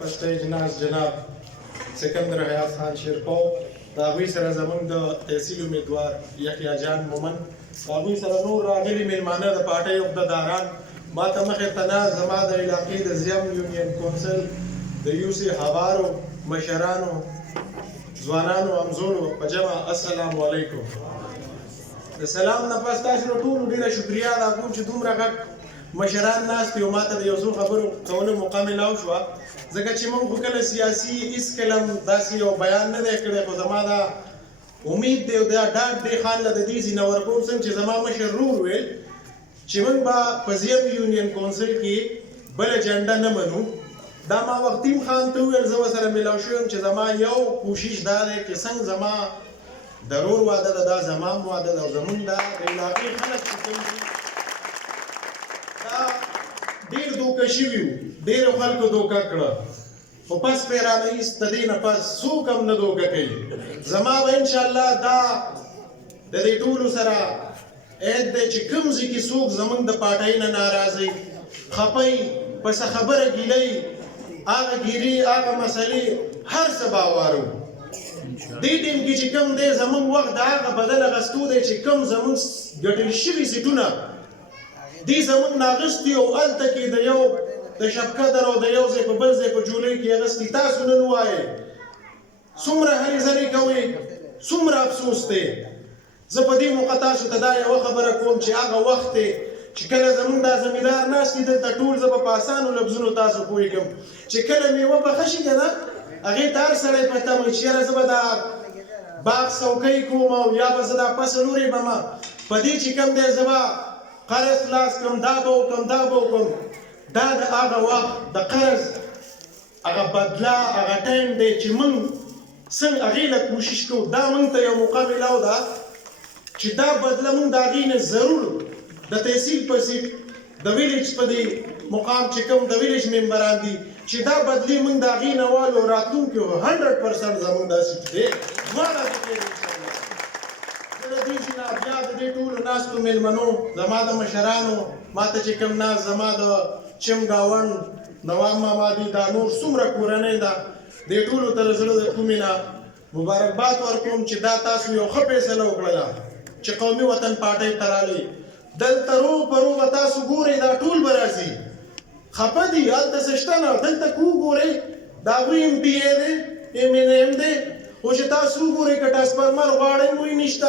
स्टेज नाज जनाब सिकंदर हयात खान शेरपो दावी सर जमन द तहसील उम्मीदवार यखया जान मोमन दावी सर नूर रागली मेहमाना द पार्टी ऑफ द दारान मा तमखे तना जमा द इलाके द जियम यूनियन काउंसिल द यूसी हवारो मशरानो जवानानो अमजोलो पजमा अस्सलाम वालेकुम द सलाम नफस ताशनो टूल ډیره شکریا دا کوم چې دومره غټ مشران ناست یو ماته د یو څو خبرو کولو موقع ملاو شوه ځکه چې موږ خو کله سیاسي هېڅ کله داسې یو بیان نه دی کړی خو زما دا امید دی او دا ډاډ دی خان له د دې ځینه ورکوم څنګه چې زما مشر رور ویل چې موږ به په زیم یونین کونسل کې بل اجنډا نه منو دا ما وختیم خان ته وویل زه ورسره ملاو شوی یم چې زما یو کوشش دا دی چې څنګه زما ضرور واده ده دا زما واده ده او زمونږ دا د علاقې خلک چې کوم دي دا ډېر دوکه شوي وو ډېرو خلکو دوکه کړه خو پس پرې رانه ایست د دې نه پس څوک هم نه دوکه کوي زما به انشاءالله دا د دې ټولو سره عید دی چې کوم ځای کې څوک زمونږ د پارټۍ نه ناراضه خپئ پس خبره ګیلئ هغه ګیري هغه مسلې هر څه به وارو دې ټیم کې چې کوم دی زمونږ وخت د هغه بدل اخیستو دی چې کوم زمونږ ګټل شوي سیټونه دې زمونږ نه اخیستي او هلته کې د یو د شبقدر او د یو ځای په بل ځای په جولۍ کې اخیستي تاسو نن ووایئ څومره هلې ځلې کوئ څومره افسوس دی زه په دې موقع تاسو ته دا یوه خبره کوم چې هغه وخت دی چې کله زمونږ دا زمیندار ناست دي دلته ټول زه به په اسانو لفظونو تاسو پوهېږم چې کله میوه به ښه شي که نه هغې ته هر سړی په تمه چې یاره زه به دا باغ څوکۍ کوم او یا به زه دا فصل ورېبمه په دې چې کوم دی زه به قرض خلاص کړم دا به وکړم دا به وکړم دا د هغه وخت د قرض هغه بدله هغه ټایم دی چې موږ څنګه هغې له کوشش کوو دا موږ ته یو موقع میلاو ده چې دا بدله موږ د هغې نه ضرور د تحصیل په سیټ د ویلیج په دې مقام چې کوم د ویلیج ممبران دي چې دا بدلی موږ د هغې نه والو راتلونکي 100% زموږ دا سیټ دی دواړه دې انشاءالله زه د دې چې نه بیا د دې ټولو ناستو مېلمنو زما د مشرانو ما ته چې کوم ناست زما د چم ګاونډ نواب ماما دي دا نور څومره کورنۍ ده دې ټولو ته له زړه د کومې نه مبارکباد ورکوم چې دا تاسو یو ښه فیصله وکړله چې قومي وطن پارټۍ ته رالئ دلته رو په رو به تاسو ګورئ دا ټول به راځي خپه دي هلته څه شته نه دلته که وګورئ د هغوی MPA دی MNM دی خو چې تاسو وګورئ که ټرانسفرمر غواړئ موی نشته